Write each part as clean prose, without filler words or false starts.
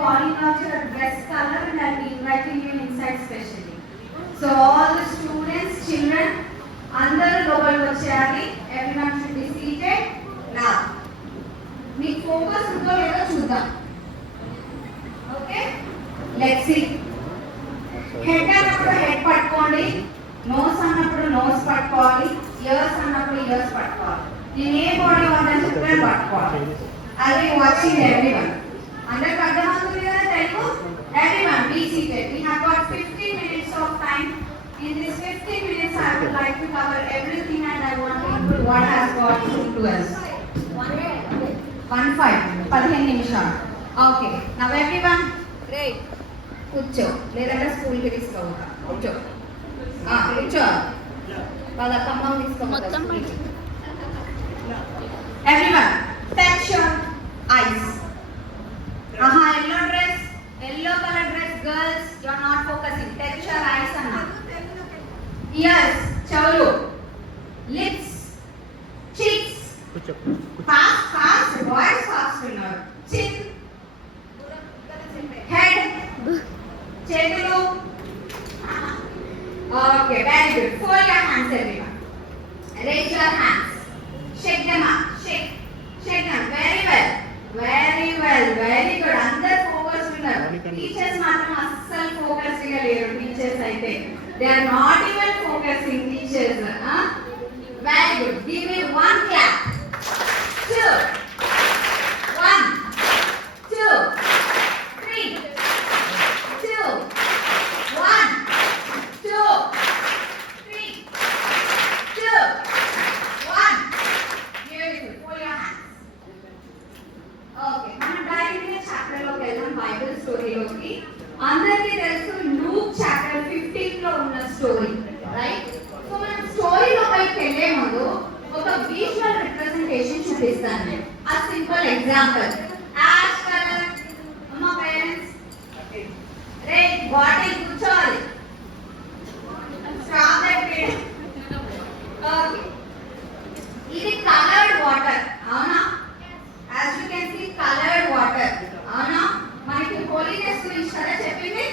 calling out your dress color and I'll be inviting you inside specially. So all the students, children, అందరూ లోపలికి వచ్చేయాలి. Everyone should be seated. Now, మీ focus ఉందో లేదో చూద్దాం. Okay, let's see. Head అన్నప్పుడు head పట్టుకోండి, nose అన్నప్పుడు నోస్ పట్టుకోవాలి, ఇయర్స్ అన్నప్పుడు ఇయర్స్ పట్టుకోవాలి. నేను ఏ బాడీ వాడని చెప్పాను పట్టుకోవాలి. I'll be watching everyone. అందరికి అర్థమవుతుంది కదా Telugu? Everyone be seated. We have got 15 minutes of time. In this 15 minutes I would like to cover everything and I want to include what has got to us. 15 నిమిషాలు. Okay. Now everyone great. కూర్చో, లేదంటే స్కూల్కి తీసుకోవద్దా? కూర్చో, కూర్చో. వాళ్ళ Khammam తీసుకోవద్దా? Everyone touch your eyes. Yellow color dress girls, you are not focusing. Touch your eyes anna. Ears, chavalu, lips, cheeks. Fast, voice fast now. Chin, head, chedulu. Okay, very good. Fold your hands everyone. Raise your hands. Shake them up. Shake them. Very well. Very good. Under focus uన్నారు. Teachers మాత్రం అస్సలు focus గా లేరు. Teachers అయితే they are not even focusing. Teachers, very good. Give me one clap. 2 1 2 3 2 1 2 3 2 1. Beautiful. Pull your hands. Okay, మనం direct గా chapter లోకి వెళ్దాం. Bible స్టోరీలోకి. అందరికీ తెలుసు లూక్ చాప్టర్ 15 లో ఉన్న స్టోరీ, రైట్? సో మనం స్టోరీలో పైకి వెళ్ళే ముందు ఒక విజువల్ రిప్రజెంటేషన్ చూపిస్తాను నేను. ఆ సింపుల్ ఎగ్జాంపుల్ యాష్ కలర్. అమ్మ పేరెంట్స్ రైట్ బాటిల్ కూర్చోవాలి. Stop that. ఓకే, ఇది కలర్డ్ వాటర్, అవునా? As you can see, colored water. అవునా? మనకి హోలీనెస్ గురించి కదా చెప్పింది.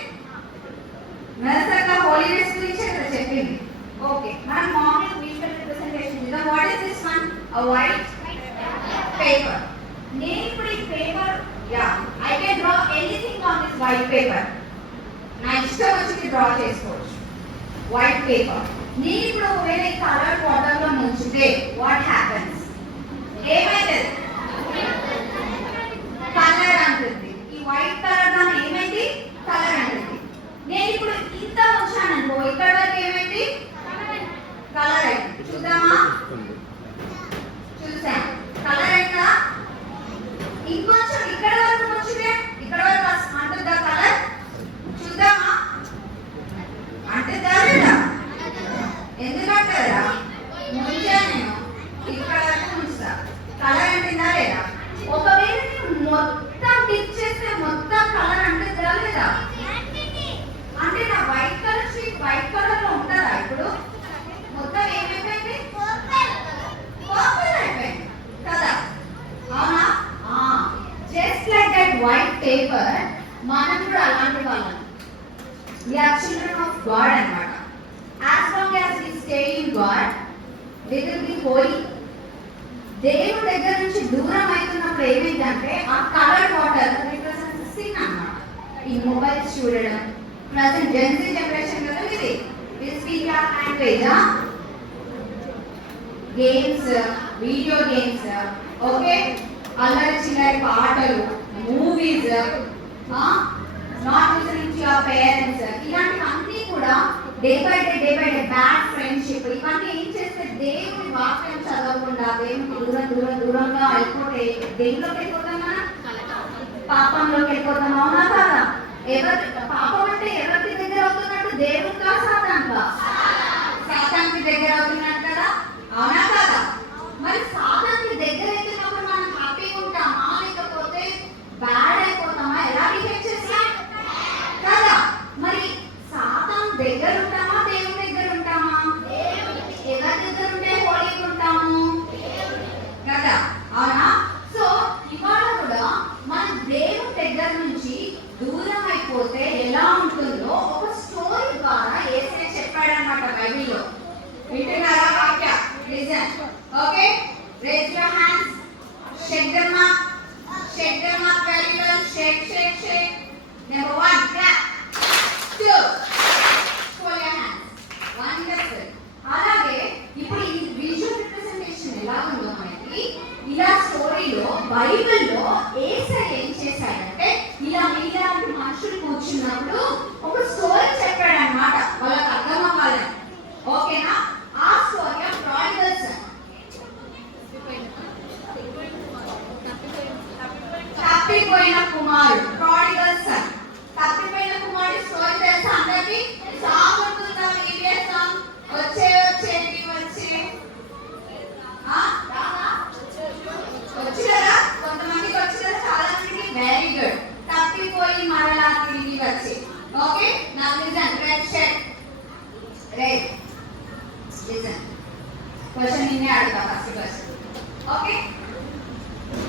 నర్సగా హోలీనెస్ గురించి కదా చెప్పింది. ఓకే, మనం మామూలు విజువల్ రిప్రజెంటేషన్ చేద్దాం. What is this one? A white paper. నేను ఇప్పుడు ఈ paper, I can draw anything on this white paper. నా ఇష్టం వచ్చి డ్రా చేసుకోవచ్చు. White paper. నేను ఇప్పుడు ఒకవేళ ఈ కలర్డ్ వాటర్ లో ముంచితే what happens? ఏమైతుంది? కలర్ అంటుంది. ఈ వైట్ కలర్ దాని ఏమైంది? కలర్ అంటుంది. నేను ఇప్పుడు ఇంత వచ్చాననుకో, ఇక్కడ వరకు ఏమైంది? కలర్ అయింది. చూద్దామా? చూసాం, కలర్ అయిందా? ఇంకొంచెం ఇక్కడ వరకు వచ్చిందే, ఇక్కడ వరకు అంటుందా కలర్? చూద్దామా? అంటుందా లేదా? ఎందుకంటే ముంచా నేను ఇక్కడ వరకు ముంచుతా. కలర్ అంటుందా లేదా? ఒకవేళ మొత్తం టిక్ చేస్తే మొత్తం కలర్ అంటుందా లేదా? అంటే నా white colour sheet white colour లో ఉంటుందా? ఇప్పుడు మొత్తం ఏమైపోయింది? పర్పుల్ అయిపోయింది కదా, అవునా? Just like that white paper మనం కూడా అలాంటి వాళ్ళం. We are children of God అన్నమాట. As long as we stay in God, we will be holy. దేవుడి దగ్గర నుంచి దూరం అవుతున్నప్పుడు ఏమైందంటే ఆ కలర్ వాటర్ రిప్రజెంట్స్ సిన్ అన్నమాట. ఈ మొబైల్స్ చూడడం, ప్రజెంట్ జెన్సీ జనరేషన్ కదా ఇది. We speak our language, games, video games, okay, అల్లరి చిల్లరి పాటలు, movies, not listening to your parents, ఇలాంటివన్నీ కూడా day by day bad friendship, ఇవన్నీ ఏం చేస్తే దేవుని వాక్యం చదవకుండా దేవునికి దూరంగా అయిపోతే దేనిలోకి వెళ్ళిపోతాం? మనం పాపంలోకి వెళ్ళిపోతాం, అవునా కాదా? పాపం అంటే ఎవరికి దగ్గర అవుతున్నట్టు? దేవునికా సాతానుకా? సాతానికి దగ్గర అవుతున్నట్టు కదా, అవునా కాదా? మరి సాతానికి దగ్గర అవుతున్నప్పుడు మనం హ్యాపీగా ఉంటామా లేకపోతే బ్యాడ్ అయిపోతామా? ఎలా బిహేవ్ చేస్తాం కదా? మరి సాతాన్ దగ్గర ఉంటామా దేవుని దగ్గర ఉంటామా? ఎవరి దగ్గర ఉంటే హోలీగా ఉంటాము కదా, అవునా? సో ఇవాళ కూడా మన దేవుని దగ్గర నుంచి దూరం అయిపోతే ఎలా ఉంటుందో ఒక స్టోరీ ద్వారా యేసయ్య చెప్పాడన్నమాట బైబిల్లో. వింటున్నారా వాక్య? Listen. Okay, raise your hands, shake them up, shake them up very well, shake shake shake. Number 1 clap, 2 fold your hands. Wonderful. అలాగే ఇప్పుడు ఈ విజువల్ రిప్రజెంటేషన్ ఎలా ఉందో మనకి, ఇలా స్టోరీలో బైబిల్లో యేసయ్య ఏం చేశాడంటే ఇలా మీలాంటి మనుషులు కూర్చున్నప్పుడు ఒక స్టోరీ చెప్పాడు అన్నమాట, వాళ్ళకి అర్థం అవ్వాలని. ఓకేనా? ఆ స్టోరీ ఆఫ్ ప్రాడిగల్ సన్, తప్పిపోయిన కుమారుడు. ప్రాడిగల్ సన్, తప్పిపోయిన కుమారుడు స్టోరీ తెలుసా అందరికి? సాంగ్ ఉంటుందా? మీరే సాంగ్ వచ్చే వచ్చేది వచ్చే వచ్చి కదా, కొంతమందికి వచ్చి కదా, చాలా మందికి. Very good. తప్పిపోయి మరలా తిరిగి వచ్చి. ఓకే, నా listen. Red shirt, red. Listen, question నిన్నే అడుగుతా, ఫస్ట్ క్వశ్చన్. Okay,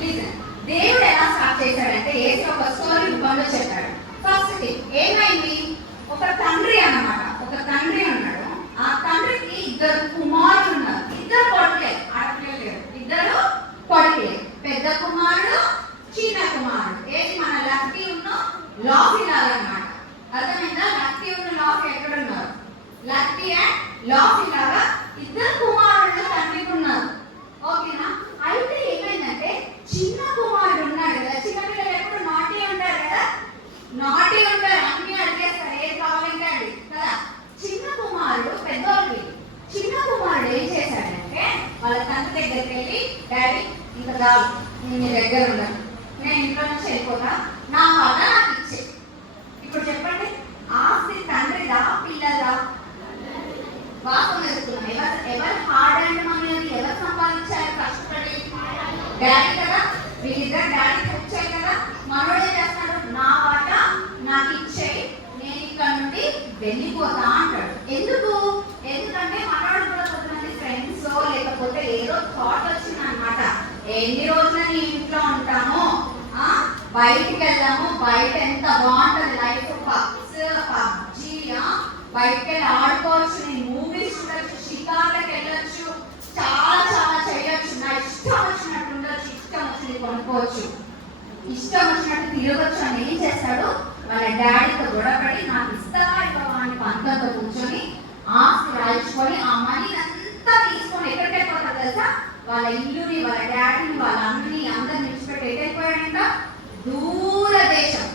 listen. దేవుడు ఎలా స్టార్ట్ చేశాడంటే యేసు ఒక స్టోరీ రూపంలో చెప్పాడు. ఫస్ట్ థింగ్ ఏమైంది, ఒక తండ్రి అన్నమాట, ఒక తండ్రి ఉన్నాడు. ఆ తండ్రికి 2 కుమారులు ఉన్నారు. 2 కొడుకులే, ఆడపిల్లలు లేరు, 2 కొడుకులే. పెద్ద కుమారుడు, చిన్న కుమారుడు. ఏది మన లక్కీ ఉన్న లాఫీ లాగా అన్నమాట. అర్థమైందా? లక్కీ ఉన్న లాఫీ ఎక్కడ ఉన్నారు? లక్కీ అండ్ లాఫీ లాగా 2 కుమారుడు తండ్రికి ఉన్నారు. ఓకేనా? అయితే ఏమైందంటే చిన్న కుమారుడు ఉన్నాడు కదా, చిన్న పిల్లలు ఎప్పుడు నాటి ఉంటారు కదా, నాటి ఉంటారు, అన్ని అడిగేస్తారు, ఏది కావాలంటే అది కదా. చిన్న కుమారుడు పెద్దోళ్ళకి, చిన్న కుమారుడు ఏం చేశాడంటే వాళ్ళ తండ్రి దగ్గరికి వెళ్ళి, డాడీ ఇంకా రావు, నేను మీ దగ్గర ఉన్నాను, నేను ఇంట్లో నుంచి వెళ్ళిపోతా, నా వల్ల నాకు ఇచ్చే. ఇప్పుడు చెప్పండి, ఆస్తి తండ్రిదా పిల్లదా? వాస్తవం ఎదుగుతున్నాం. ఎవరు హార్డ్ అండ్ మనీ ఎవరు సంపాదించారు కష్టపడి? డాడీ కదా. వీళ్ళిద్దరు డాడీకి వచ్చాయి కదా. మనోడు ఏం చేస్తాడు? నా వాట నాకు ఇచ్చేయి, నేను ఇక్కడ నుండి వెళ్ళిపోతా అంటాడు. ఎందుకు? ఎందుకంటే మనోడు కూడా కొంతమంది ఫ్రెండ్స్ లేకపోతే ఏదో థాట్ వచ్చింది అనమాట, ఎన్ని రోజులు నీ ఇంట్లో ఉంటామో, బయటికి వెళ్దాము, బయట ఎంత బాగుంటుంది లైఫ్, పబ్స్ పబ్జీ, బయటకి వెళ్ళి ఆడుకోవచ్చు, నేను మూవీస్ చూడొచ్చు, షికార్లకు వెళ్ళొచ్చు, చాలా చాలా చేయొచ్చు, నా ఇష్టం వచ్చినట్టు ఉండొచ్చు, ఇష్టం వచ్చినట్టు కొనుక్కోవచ్చు, ఇష్టం వచ్చినట్టు తిరగచ్చు అని ఏం చేస్తాడు? వాళ్ళ డాడీతో గొడవపడి నాకు ఇస్తావా ఇవ్వవా అని పంతంతో కూర్చొని ఆస్తి రాయించుకొని ఆ మనీ అంతా తీసుకొని ఎక్కడికి వెళ్ళిపోతారు తెలుసా? వాళ్ళ ఇల్లుని, వాళ్ళ డాడీని, వాళ్ళ అమ్మని అందరిని విడిచిపెట్టి ఎక్కడిపోయాడంట? దూర దేశం.